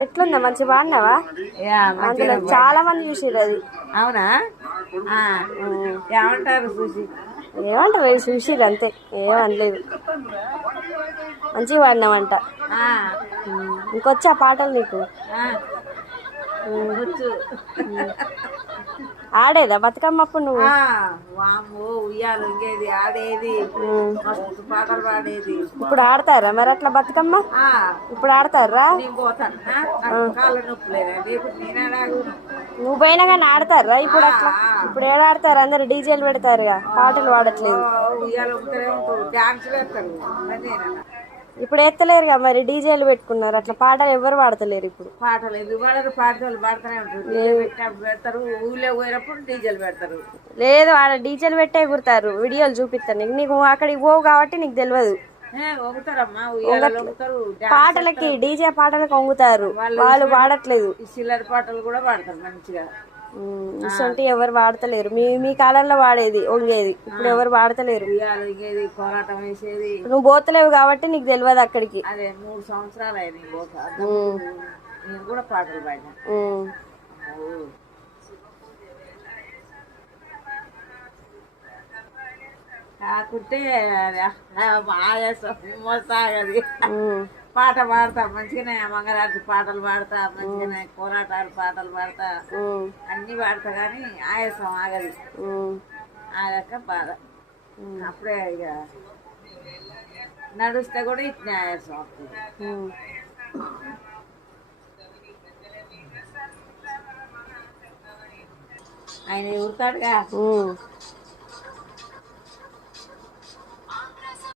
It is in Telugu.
ఎట్లుందా? మంచి బాగున్నావా? అందులో చాలా మంది చూసిర్రు అది. అవునా? ఏమంటారు చూసి ఏమంటారు? చూసిర్రు అంతే. ఏమనలేదు మంచిగా పాడినావంట ఆ, ఇంకొచ్చా పాటలు నీకు. ఆడేదా బతుకమ్మ అప్పుడు నువ్వు ఇంకేది ఆడేది మస్తు పాటలు పాడేది. ఇప్పుడు ఆడతారా మరి అట్లా బతుకమ్మ? ఇప్పుడు ఆడతారా? నేను పోతాను. కాళ్ళ నువ్వు పోయినా కానీ ఆడతారా ఇప్పుడు అట్లా? ఇప్పుడు ఏడ ఆడతారు? అందరు డీజేలు పెడతారుగా. పాటలు పాడట్లేదు. ఉయ్యాలు డాన్స్ వేస్తారు. ఇప్పుడు ఎత్తలేరుగా మరి డీజేలు పెట్టుకున్నారు. అట్లా పాటలు ఎవరు పాడతలేరు ఇప్పుడు? పాటలు ఎందుకు పాడరు పాటలు పాడుతూనే ఉంటారు. పెడతారు. ఊళ్ళో పోయినప్పుడు డీజేలు పెడతారు. లేదు ఆడ డీజేలు పెట్టే కుడతారు వీడియోలు చూపిస్తాను నీకు నీకు అక్కడికి పోవు కాబట్టి నీకు తెలియదు. పాటలకి డీజే పాటలకు వంగుతారు. వాళ్ళు పాడట్లేదు. పాటలు కూడా పాడతారు మంచిగా. ఇసొంటి ఎవరు వాడతలేరు. మీ మీ కాలంలో వాడేది వంగేది ఇప్పుడు ఎవరు వాడతలేరు. కోలాటం వేసేది. నువ్వు పోతలేవు కాబట్టి నీకు తెలియదు అక్కడికి. అదే మూడు సంవత్సరాలు ఉమ్, నేను కూడా పాటలు పాడినా. కాకుంటే ఆయాసం మోసాగది పాట పాడతా మంచిగానే మంగళారతి పాటలు పాడతా మంచిగానే కోలాటాలు పాటలు పాడతా. అన్ని పాడతా కానీ ఆయాసం ఆగది. ఆగాక బాధ. అప్పుడే ఇక నడుస్తే కూడా ఇట్లా ఆయాసం వస్తుంది. ఉమ్. ఆయన ఊరుతాడుగా.